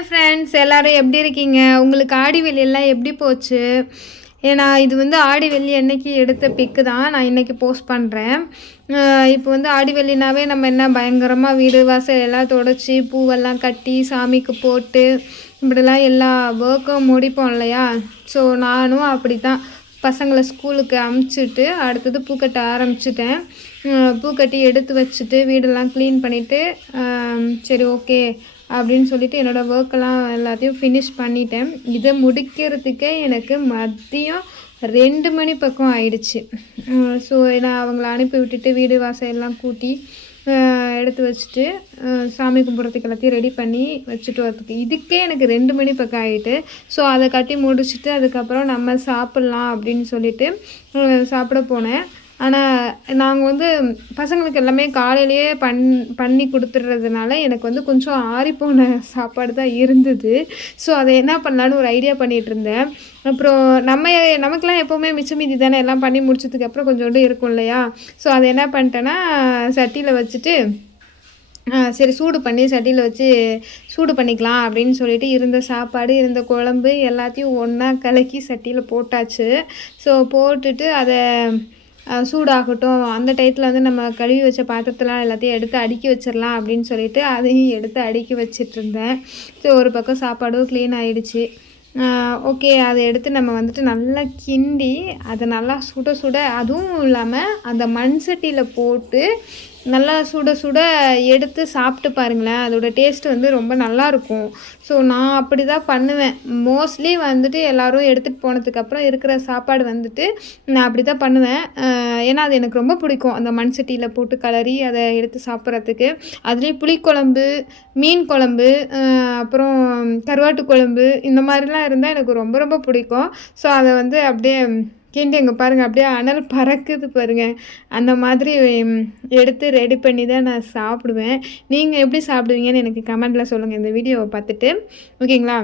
Hi friends, எல்லோரும் எப்படி இருக்கீங்க? உங்களுக்கு ஆடி வெள்ளியெல்லாம் எப்படி போச்சு? ஏன்னா இது வந்து ஆடி வெள்ளி அன்னைக்கு எடுத்த பிக்கு தான் நான் இன்றைக்கி போஸ்ட் பண்ணுறேன். இப்போ வந்து ஆடி வெள்ளினாவே நம்ம என்ன பயங்கரமாக வீடு வாசல் எல்லாம் துடைச்சி பூவெல்லாம் கட்டி சாமிக்கு போட்டு இப்படிலாம் எல்லா ஒர்க்கும் முடிப்போம் இல்லையா? ஸோ நானும் அப்படி தான் பசங்களை ஸ்கூலுக்கு அமுச்சிட்டு அடுத்தது பூக்கட்ட ஆரம்பிச்சிட்டேன். பூக்கட்டி எடுத்து வச்சுட்டு வீடெல்லாம் க்ளீன் பண்ணிவிட்டு சரி ஓகே அப்படின்னு சொல்லிட்டு என்னோடய ஒர்க்கெல்லாம் எல்லாத்தையும் ஃபினிஷ் பண்ணிட்டேன். இதை முடிக்கிறதுக்கே எனக்கு மதியம் 2 மணி பக்கம் ஆயிடுச்சு. ஸோ நான் அவங்கள அனுப்பி விட்டுட்டு வீடு வாசல் எல்லாம் கூட்டி எடுத்து வச்சுட்டு சாமி கும்பிட்றதுக்கு எல்லாத்தையும் ரெடி பண்ணி வச்சுட்டு வரதுக்கு இதுக்கே எனக்கு 2 மணி பக்கம் ஆகிட்டு. ஸோ அதை கட்டி முடிச்சுட்டு அதுக்கப்புறம் நம்ம சாப்பிட்லாம் அப்படின்னு சொல்லிட்டு சாப்பிட போனேன். ஆனால் நாங்கள் வந்து பசங்களுக்கு எல்லாமே காலையிலேயே பண்ணி கொடுத்துட்றதுனால எனக்கு வந்து கொஞ்சம் ஆறிப்போன சாப்பாடு தான் இருந்தது. ஸோ அதை என்ன பண்ணலான்னு ஒரு ஐடியா பண்ணிகிட்ருந்தேன். அப்புறம் நமக்கெல்லாம் எப்போவுமே மிச்சம் மீதி தானே எல்லாம் பண்ணி முடிச்சதுக்கப்புறம் கொஞ்சோண்டு இருக்கும் இல்லையா? ஸோ அதை என்ன பண்ணிட்டேன்னா சட்டியில் வச்சுட்டு சரி சூடு பண்ணி சட்டியில் வச்சு சூடு பண்ணிக்கலாம் அப்படின்னு சொல்லிட்டு இருந்த சாப்பாடு இருந்த குழம்பு எல்லாத்தையும் ஒன்றா கலக்கி சட்டியில் போட்டாச்சு. ஸோ போட்டுட்டு அதை சூடாகட்டும், அந்த டயத்தில் வந்து நம்ம கழுவி வச்ச பாத்திரத்தெலாம் எல்லாத்தையும் எடுத்து அடுக்கி வச்சிடலாம் அப்படின்னு சொல்லிட்டு அதையும் எடுத்து அடுக்கி வச்சிட்ருந்தேன். ஸோ ஒரு பக்கம் சாப்பாடும் க்ளீன் ஆகிடுச்சு. ஓகே, அதை எடுத்து நம்ம வந்துட்டு நல்லா கிண்டி அதை நல்லா சுட சுட அதுவும் இல்லாமல் அந்த மண் சட்டியில் போட்டு நல்லா சுட சுட எடுத்து சாப்பிட்டு பாருங்களேன், அதோடய டேஸ்ட்டு வந்து ரொம்ப நல்லாயிருக்கும். ஸோ நான் அப்படி தான் பண்ணுவேன். மோஸ்ட்லி வந்துட்டு எல்லோரும் எடுத்துகிட்டு போனதுக்கப்புறம் இருக்கிற சாப்பாடு வந்துட்டு நான் அப்படி தான் பண்ணுவேன். ஏன்னா அது எனக்கு ரொம்ப பிடிக்கும். அந்த மண் சட்டியில் போட்டு கலரி அதை எடுத்து சாப்பிட்றதுக்கு. அதுலேயும் புளிக்குழம்பு, மீன் குழம்பு, அப்புறம் கருவாட்டு குழம்பு இந்த மாதிரிலாம் இருந்தால் எனக்கு ரொம்ப ரொம்ப பிடிக்கும். ஸோ அதை வந்து அப்படியே கிண்டி அங்கே பாருங்கள் அப்படியே அனல் பறக்குது பாருங்கள். அந்த மாதிரி எடுத்து ரெடி பண்ணி தான் நான் சாப்பிடுவேன். நீங்கள் எப்படி சாப்பிடுவீங்கன்னு எனக்கு கமெண்ட்டில் சொல்லுங்கள் இந்த வீடியோவை பார்த்துட்டு. ஓகேங்களா?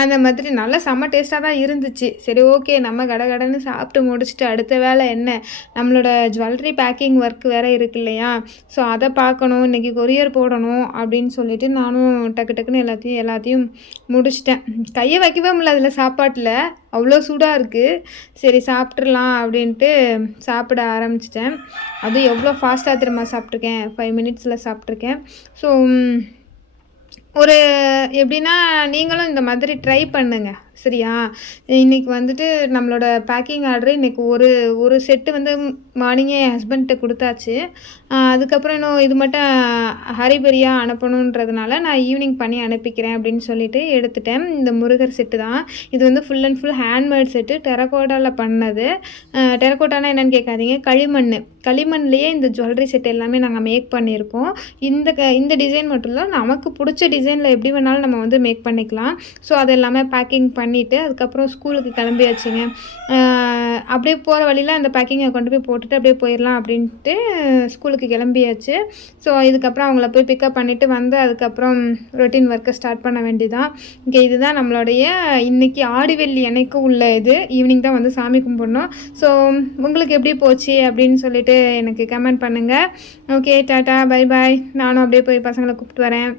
அந்த மாதிரி நல்லா செம்ம டேஸ்ட்டாக தான் இருந்துச்சு. சரி ஓகே, நம்ம கடகடன்னு சாப்பிட்டு முடிச்சுட்டு அடுத்த வேலை என்ன, நம்மளோட ஜுவல்லரி பேக்கிங் ஒர்க் வேறு இருக்கு இல்லையா? ஸோ அதை பார்க்கணும், இன்றைக்கி கொரியர் போடணும் அப்படின்னு சொல்லிட்டு நானும் டக்குன்னு எல்லாத்தையும் முடிச்சிட்டேன். கையை வைக்கவே முடியல அதில் சாப்பாட்டில், அவ்வளோ சூடாக இருக்குது. சரி சாப்பிட்றலாம் அப்படின்ட்டு சாப்பிட ஆரம்பிச்சிட்டேன். அதுவும் எவ்வளோ ஃபாஸ்ட்டாக திரும்ப சாப்பிட்ருக்கேன், 5 மினிட்ஸில் சாப்பிட்ருக்கேன். ஸோ ஒரு எப்படின்னா நீங்களும் இந்த மாதிரி ட்ரை பண்ணுங்கள் சரியா? இன்றைக்கி வந்துட்டு நம்மளோட பேக்கிங் ஆர்டரு இன்றைக்கி ஒரு செட்டு வந்து மார்னிங்கே என் ஹஸ்பண்ட்கிட்ட கொடுத்தாச்சு. அதுக்கப்புறம் இன்னும் இது மட்டும் ஹரிபரியாக அனுப்பணுன்றதுனால நான் ஈவினிங் பண்ணி அனுப்பிக்கிறேன் அப்படின்னு சொல்லிட்டு எடுத்துட்டேன். இந்த முருகர் செட்டு தான் இது. வந்து full and full handmade set, டெரகோட்டாவில் பண்ணது. டெரகோட்டானா என்னென்னு கேட்காதீங்க, களிமண்லேயே இந்த ஜுவல்லரி செட் எல்லாமே நாங்கள் மேக் பண்ணியிருக்கோம். இந்த டிசைன் மட்டும் இல்லை, நமக்கு பிடிச்ச டிசைனில் எப்படி வேணாலும் நம்ம வந்து மேக் பண்ணிக்கலாம். ஸோ அது எல்லாமே பேக்கிங் பண்ணிவிட்டு அதுக்கப்புறம் ஸ்கூலுக்கு கிளம்பியாச்சுங்க. அப்படியே போகிற வழியில் அந்த பேக்கிங்கை கொண்டு போய் போட்டுட்டு அப்படியே போயிடலாம் அப்படின்ட்டு ஸ்கூலுக்கு கிளம்பியாச்சு. ஸோ இதுக்கப்புறம் அவங்கள போய் பிக்கப் பண்ணிவிட்டு வந்து அதுக்கப்புறம் ரொட்டீன் ஒர்க்கை ஸ்டார்ட் பண்ண வேண்டியதான். இங்கே இதுதான் நம்மளுடைய இன்றைக்கி ஆடி வெள்ளி அன்னைக்கு உள்ள இது. ஈவினிங் தான் வந்து சாமி கும்பிடணும். ஸோ உங்களுக்கு எப்படி போச்சு அப்படின்னு சொல்லிட்டு எனக்கு கமெண்ட் பண்ணுங்கள். Okay, tata bye bye. நானும் அப்படியே போய் பசங்களை கூப்பிட்டு வரேன்.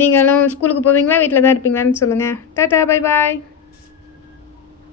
நீங்களும் ஸ்கூலுக்கு போவீங்களா, வீட்டில் தான் இருப்பீங்களான்னு சொல்லுங்கள். Tata bye bye.